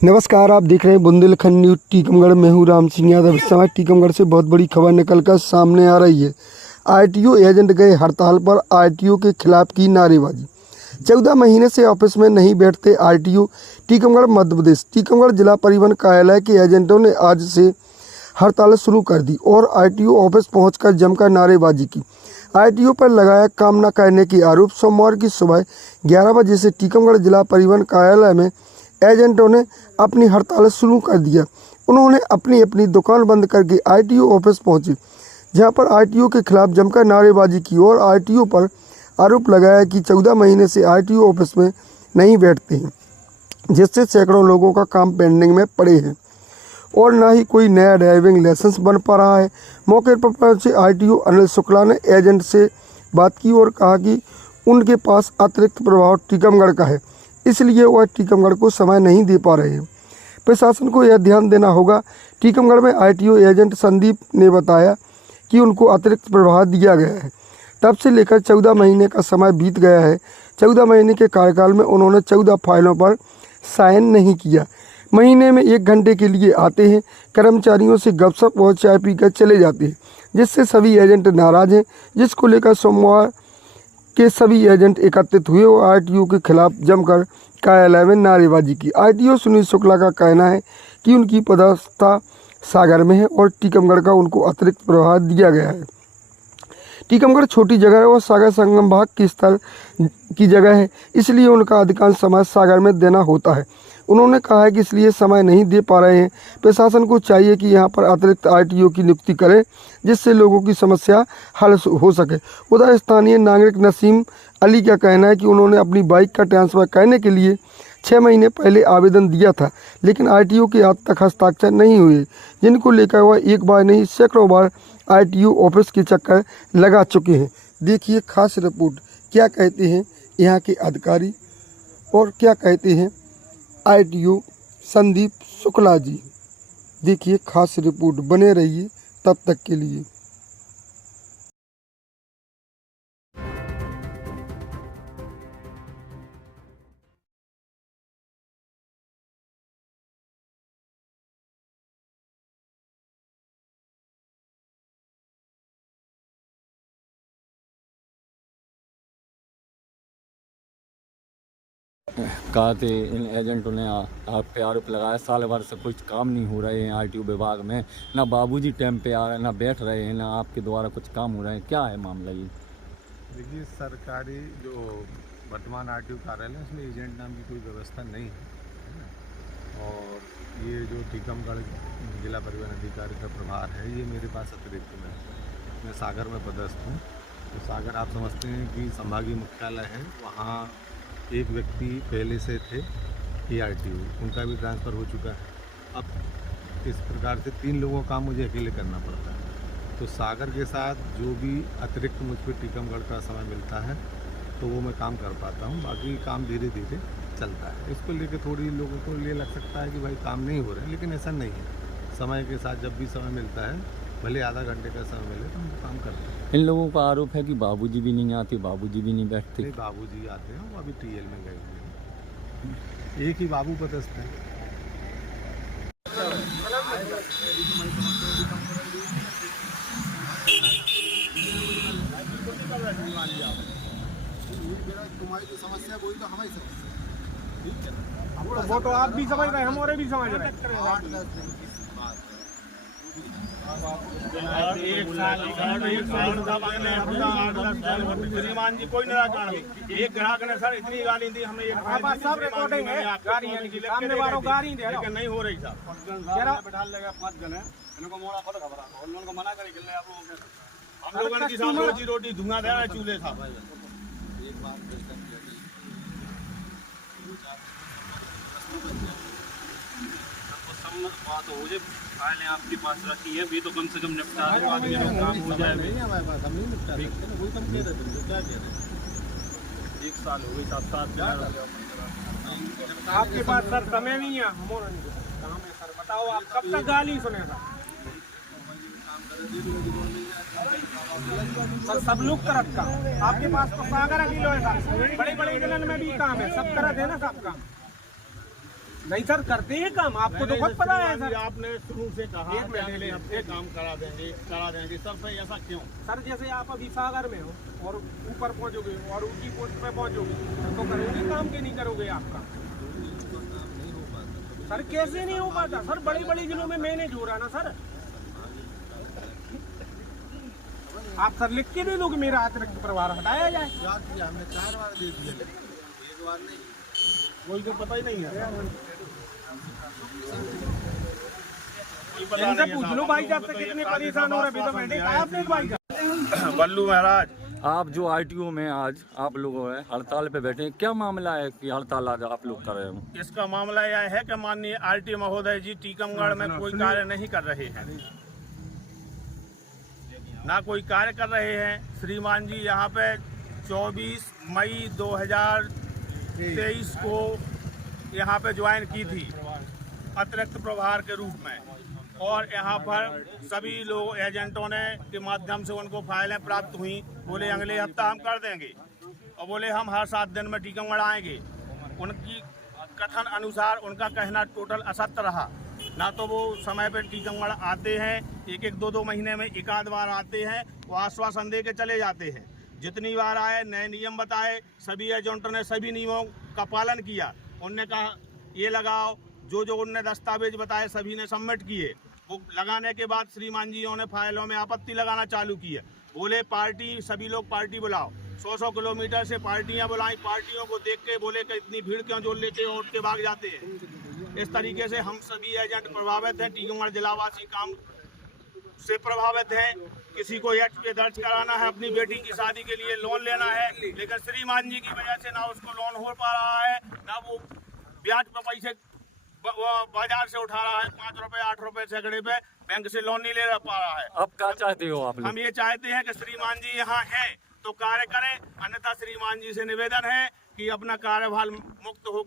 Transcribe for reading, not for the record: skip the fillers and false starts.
नमस्कार, आप देख रहे हैं बुंदेलखंड न्यूज टीकमगढ़ में हूँ राम सिंह यादव। इस समय टीकमगढ़ से बहुत बड़ी खबर निकलकर सामने आ रही है। आरटीओ एजेंट गए हड़ताल पर, आरटीओ के खिलाफ की नारेबाजी। 14 महीने से ऑफिस में नहीं बैठते आरटीओ। टीकमगढ़ मध्य प्रदेश। टीकमगढ़ जिला परिवहन कार्यालय के एजेंटों ने आज से हड़ताल शुरू कर दी और आरटीओ ऑफिस पहुंचकर जमकर नारेबाजी की। आरटीओ पर लगाया काम न करने की आरोप। सोमवार की सुबह 11 बजे से टीकमगढ़ जिला परिवहन कार्यालय में एजेंटों ने अपनी हड़ताल शुरू कर दिया। उन्होंने अपनी अपनी दुकान बंद करके आरटीओ ऑफिस पहुंचे, जहां पर आरटीओ के खिलाफ जमकर नारेबाजी की और आरटीओ पर आरोप लगाया कि 14 महीने से आरटीओ ऑफिस में नहीं बैठते हैं, जिससे सैकड़ों लोगों का काम पेंडिंग में पड़े हैं और न ही कोई नया ड्राइविंग लाइसेंस बन पा रहा है। मौके पर पहुंचे आरटीओ अनिल शुक्ला ने एजेंट से बात की और कहा कि उनके पास अतिरिक्त प्रभाव टीकमगढ़ का है, इसलिए वह टीकमगढ़ को समय नहीं दे पा रहे हैं। प्रशासन को यह ध्यान देना होगा। टीकमगढ़ में आरटीओ एजेंट संदीप ने बताया कि उनको अतिरिक्त प्रभाव दिया गया है। तब से लेकर 14 महीने का समय बीत गया है। 14 महीने के कार्यकाल में उन्होंने 14 फाइलों पर साइन नहीं किया। महीने में 1 घंटे के लिए आते हैं, कर्मचारियों से गपशप और चाय पीकर चले जाते हैं, जिससे सभी एजेंट नाराज हैं, जिसको लेकर सोमवार के सभी एजेंट एकत्रित हुए और आरटीओ के खिलाफ जमकर कार्यालय में नारेबाजी की। आरटीओ सुनील शुक्ला का कहना है कि उनकी पदस्थता सागर में है और टीकमगढ़ का उनको अतिरिक्त प्रभार दिया गया है। टीकमगढ़ छोटी जगह है और सागर संगम भाग की स्तर की जगह है, इसलिए उनका अधिकांश समय सागर में देना होता है। उन्होंने कहा है कि इसलिए समय नहीं दे पा रहे हैं। प्रशासन को चाहिए कि यहाँ पर अतिरिक्त आरटीओ की नियुक्ति करे, जिससे लोगों की समस्या हल हो सके। उधर स्थानीय नागरिक नसीम अली का कहना है कि उन्होंने अपनी बाइक का ट्रांसफ़र करने के लिए 6 महीने पहले आवेदन दिया था, लेकिन आरटीओ के आज तक हस्ताक्षर नहीं हुए, जिनको लेकर वह एक बार नहीं सैकड़ों बार आरटीओ ऑफिस के चक्कर लगा चुके हैं। देखिए खास रिपोर्ट, क्या कहते हैं यहाँ के अधिकारी और क्या कहते हैं आरटीओ संदीप शुक्ला जी। देखिए खास रिपोर्ट, बने रहिए तब तक के लिए। कहा थे इन एजेंटों ने आप पे आरोप लगाया, साल भर से कुछ काम नहीं हो रहे हैं आरटीओ विभाग में, ना बाबूजी टाइम पे आ रहे हैं, ना बैठ रहे हैं, ना आपके द्वारा कुछ काम हो रहे हैं। क्या है मामला ये? देखिए, सरकारी जो वर्तमान आरटीओ कार्यालय है उसमें एजेंट नाम की कोई व्यवस्था नहीं है और ये जो टीकमगढ़ जिला परिवहन अधिकारी का प्रभार है, ये मेरे पास अतिरिक्त में है। मैं सागर में पदस्थ हूँ। तो सागर आप समझते हैं कि संभागीय मुख्यालय है, वहाँ एक व्यक्ति पहले से थे आरटीओ, उनका भी ट्रांसफ़र हो चुका है। अब इस प्रकार से 3 लोगों का काम मुझे अकेले करना पड़ता है। तो सागर के साथ जो भी अतिरिक्त मुझ पर टीकमगढ़ का समय मिलता है तो वो मैं काम कर पाता हूँ, बाकी काम धीरे धीरे चलता है। इसको लेके थोड़ी लोगों को ये लग सकता है कि भाई काम नहीं हो रहा है, लेकिन ऐसा नहीं है। समय के साथ जब भी समय मिलता है, भले आधा घंटे का समय मिले, तो हम काम करते हैं। इन लोगों का आरोप है कि बाबूजी भी नहीं आते, बाबूजी भी नहीं बैठते। नहीं, बाबूजी आते हैं, वो अभी टीएल में गए हुए हैं। एक ही बाबू पदस्थ है। तुम्हारी जो समस्या वही तो हमारी समस्या, ठीक है? वो तो आप भी समझ रहे हैं, हमारे भी समझ रहे हैं। श्रीमान जी कोई निराकरण नहीं। एक ग्राहक ने सर इतनी गाली दी हमें, सब रिकॉर्डिंग है, सामने वालों गाली दे, लेकिन नहीं हो रही साहब। बैठा लेगा 5 जने, इनको मोड़ा पड़ खबर और उनको मना करे कि आप लोगों के हम लोगों की साथ रोजी रोटी धुआं दे रहा है चूल्हे साहब। बात हो जाए, फाइलें आपके पास रखी है, भी तो कम से कम निपटा दो, आदमी काम हो जाए। हमारे पास हम नहीं निपटा सकते, वही कम कह रहे थे, क्या कह रहे हैं? 1 साल हो गई, 7 दिन आपके पास सर समय नहीं है। काम है सर, बताओ आप कब तक गाली सुनेगा सर? सब लोग तरफ का आपके पास तो सागर अकेले है, बड़े बड़े जिले में भी काम है, सब तरह है ना, सब काम। नहीं सर, करते हैं काम, आपको तो खुद पता है सर। आपने शुरू से कहा एक मिनट, अगले हफ्ते काम करा देंगे सर, से ऐसा क्यों? सर जैसे आप अभी सागर में हो और ऊपर पहुंचोगे और ऊंची पोस्ट पे पहुंचोगे सर, तो करोगे काम के नहीं करोगे आपका? सर कैसे नहीं हो पाता सर, बड़ी बड़ी जिलों में मैनेज हो रहा ना सर। आप सर लिख के दे दो कि मेरा अतिरिक्त प्रभार हटाया जाए। याद किया हमने 4 बार दे दिए, एक बार नहीं। कोई को पता ही नहीं है, कोई पता इनसे नहीं है पूछ लो साहब। भाई साहब से कितने परेशान हो रहे हैं, अभी तो बैठे कहा आपने भाई साहब। बल्लू महाराज, आप जो आरटीओ में आज आप लोग हड़ताल पे बैठे हैं, क्या मामला है कि हड़ताल आज आप लोग कर रहे हो? इसका मामला यह है कि माननीय आरटीओ महोदय जी टीकमगढ़ में कोई कार्य नहीं कर रहे हैं, ना कोई कार्य कर रहे हैं। श्रीमान जी यहाँ पे 24 मई 2023 को यहाँ पे ज्वाइन की थी अतिरिक्त प्रभार के रूप में, और यहाँ पर सभी लोग एजेंटों ने के माध्यम से उनको फाइलें प्राप्त हुई। बोले अगले हफ्ता हम कर देंगे, और बोले हम हर 7 दिन में टीकमगढ़ आएंगे। उनकी कथन अनुसार उनका कहना टोटल असत्य रहा। ना तो वो समय पर टीकमगढ़ आते हैं, 1-2 महीने में एक आध बार आते हैं, वो आश्वासन दे के चले जाते हैं। जितनी बार आए नए नियम बताए, सभी एजेंटों ने सभी नियमों का पालन किया। उनने कहा ये लगाओ, जो उनने दस्तावेज बताए सभी ने सबमिट किए। वो लगाने के बाद श्रीमान जी ने फाइलों में आपत्ति लगाना चालू की है। बोले पार्टी, सभी लोग पार्टी बुलाओ। 100 किलोमीटर से पार्टियां बुलाई, पार्टियों को देख के बोले कि इतनी भीड़ क्यों जोड़ लेते हो, उठ के भाग जाते हैं। इस तरीके से हम सभी एजेंट प्रभावित हैं, टीकमगढ़ जिलावासी काम से प्रभावित हैं। किसी को एचपी दर्ज कराना है, अपनी बेटी की शादी के लिए लोन लेना है, लेकिन श्रीमान जी की वजह से ना उसको लोन हो पा रहा है, ना वो ब्याज पर पैसे बाजार से उठा रहा है। 5 रुपए 8 रुपए सैकड़े पे बैंक से लोन नहीं ले पा रहा है। अब क्या चाहते हो आप लोग? हम ये चाहते हैं कि श्रीमान जी यहाँ हैं तो कार्य करें, अन्यथा श्रीमान जी से निवेदन है कि अपना कार्यभार मुक्त हो